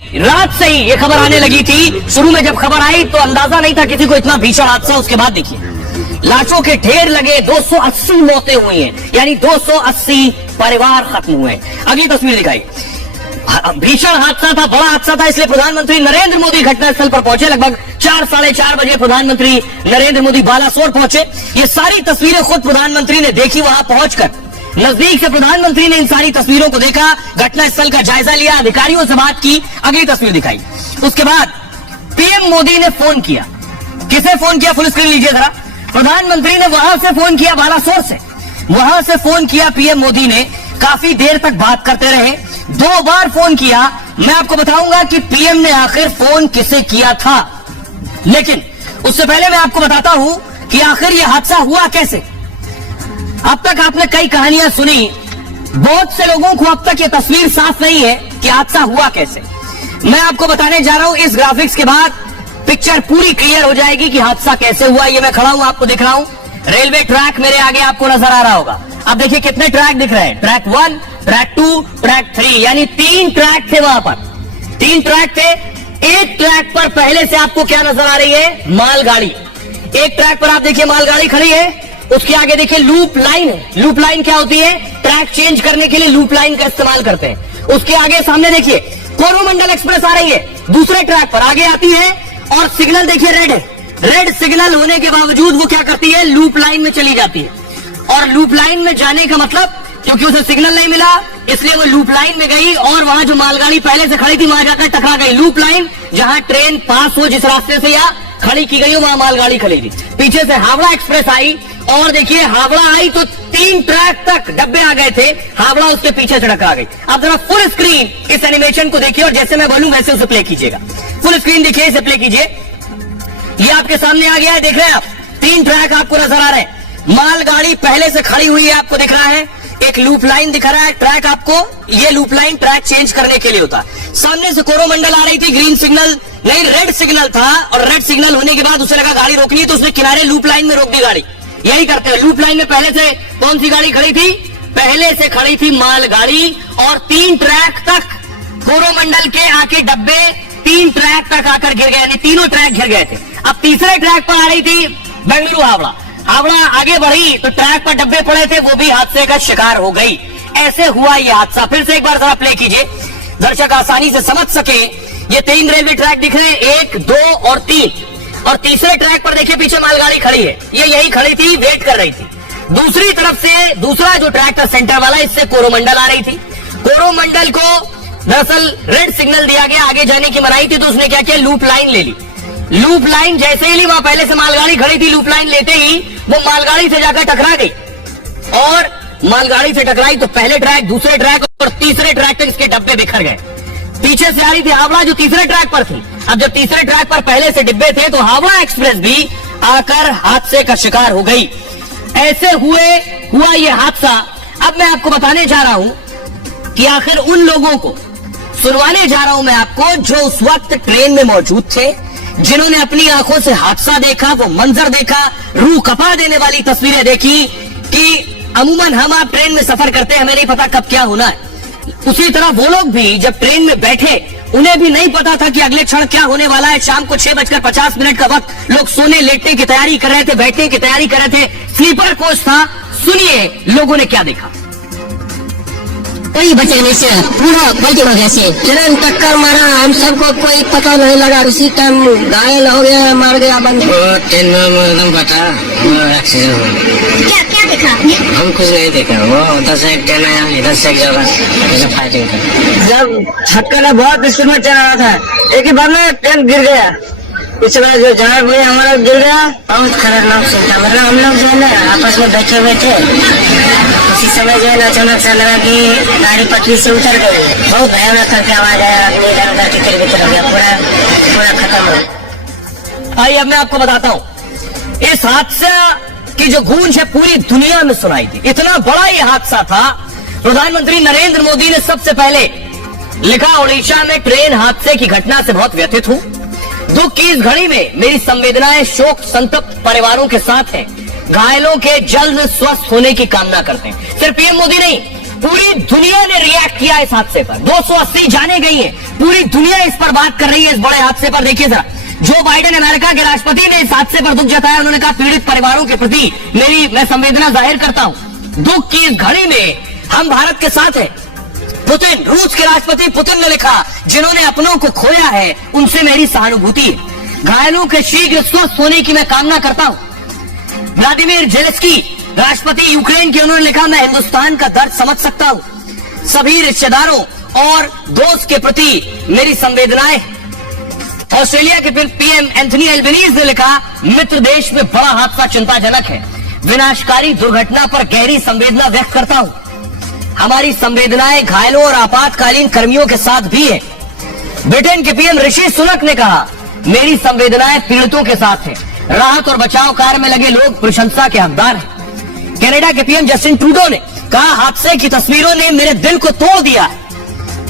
रात से ही ये खबर आने लगी थी। शुरू में जब खबर आई तो अंदाजा नहीं था किसी को इतना भीषण हादसा। उसके बाद देखिए लाशों के ढेर लगे, 280 मौतें हुई हैं, यानी 280 परिवार खत्म हुए। अगली तस्वीर दिखाई। भीषण हादसा था, बड़ा हादसा था, इसलिए प्रधानमंत्री नरेंद्र मोदी घटनास्थल पर पहुंचे। लगभग 4-4:30 बजे प्रधानमंत्री नरेंद्र मोदी बालासोर पहुंचे। ये सारी तस्वीरें खुद प्रधानमंत्री ने देखी। वहां पहुंचकर नजदीक से प्रधानमंत्री ने इन सारी तस्वीरों को देखा, घटनास्थल का जायजा लिया, अधिकारियों से बात की। अगली तस्वीर दिखाई। उसके बाद पीएम मोदी ने फोन किया। किसे फोन किया, फुल स्क्रीन लीजिए जरा। प्रधानमंत्री ने वहां से फोन किया, बालासोर से वहां से फोन किया पीएम मोदी ने। काफी देर तक बात करते रहे, 2 बार फोन किया। मैं आपको बताऊंगा कि पीएम ने आखिर फोन किसे किया था, लेकिन उससे पहले मैं आपको बताता हूं कि आखिर यह हादसा हुआ कैसे। अब तक आपने कई कहानियां सुनी, बहुत से लोगों को अब तक यह तस्वीर साफ नहीं है कि हादसा हुआ कैसे। मैं आपको बताने जा रहा हूं, इस ग्राफिक्स के बाद पिक्चर पूरी क्लियर हो जाएगी कि हादसा कैसे हुआ। ये मैं खड़ा हूं, आपको दिख रहा हूं, रेलवे ट्रैक मेरे आगे आपको नजर आ रहा होगा। अब देखिए कितने ट्रैक दिख रहे हैं, ट्रैक 1, ट्रैक 2, ट्रैक 3, यानी 3 ट्रैक थे। वहां पर 3 ट्रैक थे। एक ट्रैक पर पहले से आपको क्या नजर आ रही है, मालगाड़ी। एक ट्रैक पर आप देखिए मालगाड़ी खड़ी है, उसके आगे देखिए लूप लाइन है। लूप लाइन क्या होती है, ट्रैक चेंज करने के लिए लूप लाइन का इस्तेमाल करते हैं। उसके आगे सामने देखिए कोरोमंडल एक्सप्रेस आ रही है, दूसरे ट्रैक पर आगे आती है, और सिग्नल देखिए रेड है। रेड सिग्नल होने के बावजूद वो क्या करती है, लूप लाइन में चली जाती है। और लूप लाइन में जाने का मतलब, क्योंकि उसे सिग्नल नहीं मिला इसलिए वो लूप लाइन में गई, और वहां जो मालगाड़ी पहले से खड़ी थी वहां जाकर टकरा गई। लूप लाइन जहां ट्रेन पास हो, जिस रास्ते से या खड़ी की गई हो, वहां मालगाड़ी खड़ी थी। पीछे से हावड़ा एक्सप्रेस आई, और देखिए हावड़ा आई तो 3 ट्रैक तक डब्बे आ गए थे, हावड़ा उसके पीछे से टकरा गई। अब जरा फुल स्क्रीन इस एनिमेशन को देखिए, और जैसे मैं बोलूं वैसे उसे प्ले कीजिएगा। फुल स्क्रीन देखिए, इसे प्ले कीजिए। ये आपके सामने आ गया है, देख रहे हैं आप, 3 ट्रैक आपको नजर आ रहे हैं। मालगाड़ी पहले से खड़ी हुई है, आपको दिख रहा है। एक लूप लाइन दिख रहा है, ट्रैक आपको, ये लूप लाइन ट्रैक चेंज करने के लिए होता है। सामने से कोरोमंडल आ रही थी, ग्रीन सिग्नल नहीं रेड सिग्नल था, और रेड सिग्नल होने के बाद उसे लगा गाड़ी रोकनी है, तो उसने किनारे लूप लाइन में रोक दी गाड़ी। यही करते हैं, लूप लाइन में पहले से कौन सी गाड़ी खड़ी थी, पहले से खड़ी थी मालगाड़ी, और 3 ट्रैक तक कोरोमंडल के आके डब्बे 3 ट्रैक तक आकर गिर गए, यानी तीनों ट्रैक गिर गए थे। अब तीसरे ट्रैक पर आ रही थी बेंगलुरु हावड़ा। हावड़ा आगे बढ़ी तो ट्रैक पर डब्बे पड़े थे, वो भी हादसे का शिकार हो गई। ऐसे हुआ ये हादसा। फिर से एक बार जरा प्ले कीजिए, दर्शक आसानी से समझ सके। ये 3 रेलवे ट्रैक दिख रहे हैं, 1, 2 और 3, और तीसरे ट्रैक पर देखिए पीछे मालगाड़ी खड़ी है, ये यही खड़ी थी, वेट कर रही थी। दूसरी तरफ से दूसरा जो ट्रैक था सेंटर वाला, इससे कोरोमंडल आ रही थी। कोरोमंडल को दरअसल रेड सिग्नल दिया गया, आगे जाने की मनाही थी, तो उसने क्या किया, लूप लाइन ले ली। लूप लाइन जैसे ही ली, वहां पहले से मालगाड़ी खड़ी थी, लूप लाइन लेते ही वो मालगाड़ी से जाकर टकरा गई, और मालगाड़ी से टकराई तो पहले ट्रैक, दूसरे ट्रैक और तीसरे ट्रैक तक इसके डब्बे बिखर गए। पीछे से आ रही थी हावड़ा, जो तीसरे ट्रैक पर थी। अब जब तीसरे ट्रैक पर पहले से डिब्बे थे, तो हावड़ा एक्सप्रेस भी आकर हादसे का शिकार हो गई। ऐसे हुआ ये हादसा। अब मैं आपको बताने जा रहा हूं कि आखिर उन लोगों को सुनवाने जा रहा हूं मैं आपको, जो उस वक्त ट्रेन में मौजूद थे, जिन्होंने अपनी आंखों से हादसा देखा, वो मंजर देखा, रूह कपा देने वाली तस्वीरें देखी। कि अमूमन हम आप ट्रेन में सफर करते हैं, हमें नहीं पता कब क्या होना है। उसी तरह वो लोग भी जब ट्रेन में बैठे, उन्हें भी नहीं पता था कि अगले क्षण क्या होने वाला है। शाम को 6:50 का वक्त, लोग सोने लेटने की तैयारी कर रहे थे, बैठने की तैयारी कर रहे थे, स्लीपर कोच था। सुनिए लोगों ने क्या देखा। कोई बचने से पूरा पलट हो जैसे ट्रेन टक्कर मारा, हम सबको कोई पता नहीं लगा, उसी टाइम घायल हो गया, मार गया बंद। ट्रेन में एकदम फटा, एक्सीडेंट हो गया। क्या देखा आपने? हम कुछ नहीं देखा, वो उधर से एक ट्रेन आया, इधर से एक जगह फाइटिंग कर। जब छक्का बहुत स्पीड में चल रहा था, एक ही बार में ट्रेन गिर गया, पिछला जो जहाज हुई हमारा गिर गया। बहुत खतरनाक सीन था। मतलब हम लोग जो है ना आपस में बैठे हुए थे, उसी समय जो है ना अचानक से लगा कि गाड़ी पटरी से उतर गई। बहुत भयानक करके आवाज आया, आदमी इधर उधर के गिर हो गया, पूरा खत्म हो गया। आइए अब मैं आपको बताता हूं, इस हादसा की जो गूंज है पूरी दुनिया में सुनाई थी। इतना बड़ा ये हादसा था, प्रधानमंत्री नरेंद्र मोदी ने सबसे पहले लिखा, ओडिशा में ट्रेन हादसे की घटना से बहुत व्यथित हूं। दुख की इस घड़ी में मेरी संवेदनाएं शोक संतप्त परिवारों के साथ हैं। घायलों के जल्द स्वस्थ होने की कामना करते हैं। सिर्फ पीएम मोदी नहीं, पूरी दुनिया ने रिएक्ट किया इस हादसे पर। 280 जाने गई है, पूरी दुनिया इस पर बात कर रही है, इस बड़े हादसे पर। देखिए जरा, जो बाइडेन अमेरिका के राष्ट्रपति ने इस हादसे पर दुख जताया। उन्होंने कहा, पीड़ित परिवारों के प्रति मैं संवेदना जाहिर करता हूं। दुख की इस घड़ी में हम भारत के साथ हैं। पुतिन, रूस के राष्ट्रपति पुतिन ने लिखा, जिन्होंने अपनों को खोया है उनसे मेरी सहानुभूति है। घायलों के शीघ्र स्वस्थ होने की मैं कामना करता हूं। व्लादिमीर जेलेंस्की, राष्ट्रपति यूक्रेन के, उन्होंने लिखा, मैं हिंदुस्तान का दर्द समझ सकता हूं। सभी रिश्तेदारों और दोस्त के प्रति मेरी संवेदनाएं। ऑस्ट्रेलिया के पीएम एंथनी एल्बनीज ने लिखा, मित्र देश में बड़ा हादसा चिंताजनक है। विनाशकारी दुर्घटना पर गहरी संवेदना व्यक्त करता हूं। हमारी संवेदनाएं घायलों और आपातकालीन कर्मियों के साथ भी है। ब्रिटेन के पीएम ऋषि सुनक ने कहा, मेरी संवेदनाएं पीड़ितों के साथ है। राहत और बचाव कार्य में लगे लोग प्रशंसा के हकदार हैं। कनाडा के पीएम जस्टिन ट्रूडो ने कहा, हादसे की तस्वीरों ने मेरे दिल को तोड़ दिया है।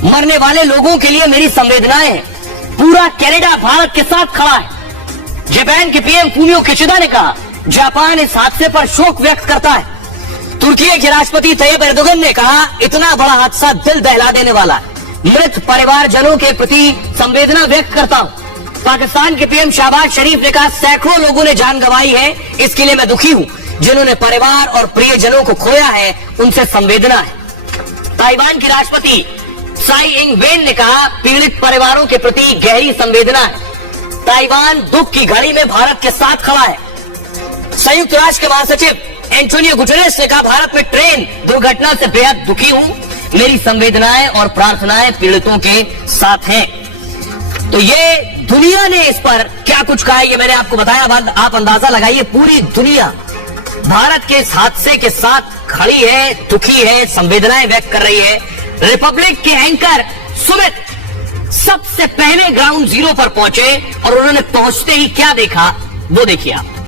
मरने वाले लोगों के लिए मेरी संवेदनाएं हैं। पूरा कनाडा भारत के साथ खड़ा है। जापान के पीएम फूमियो किशिदा ने कहा, जापान इस हादसे पर शोक व्यक्त करता है। तुर्की के राष्ट्रपति तैयब एर्दोगन ने कहा, इतना बड़ा हादसा दिल दहला देने वाला है। मृत परिवारजनों के प्रति संवेदना व्यक्त करता हूं। पाकिस्तान के पीएम शहबाज शरीफ ने कहा, सैकड़ों लोगों ने जान गंवाई है, इसके लिए मैं दुखी हूं। जिन्होंने परिवार और प्रियजनों को खोया है उनसे संवेदना है। ताइवान के राष्ट्रपति साई इंग वेन ने कहा, पीड़ित परिवारों के प्रति गहरी संवेदना है। ताइवान दुख की घड़ी में भारत के साथ खड़ा है। संयुक्त राष्ट्र के महासचिव एंटोनियो गुटेरेस ने कहा, भारत में ट्रेन दुर्घटना से बेहद दुखी हूं। मेरी संवेदनाएं और प्रार्थनाएं पीड़ितों के साथ हैं। तो ये दुनिया ने इस पर क्या कुछ कहा है, ये मैंने आपको बताया। आप अंदाजा लगाइए, पूरी दुनिया भारत के इस हादसे के साथ खड़ी है, दुखी है, संवेदनाएं व्यक्त कर रही है। रिपब्लिक के एंकर सुमित सबसे पहले ग्राउंड जीरो पर पहुंचे और उन्होंने पहुंचते ही क्या देखा, वो देखिए आप।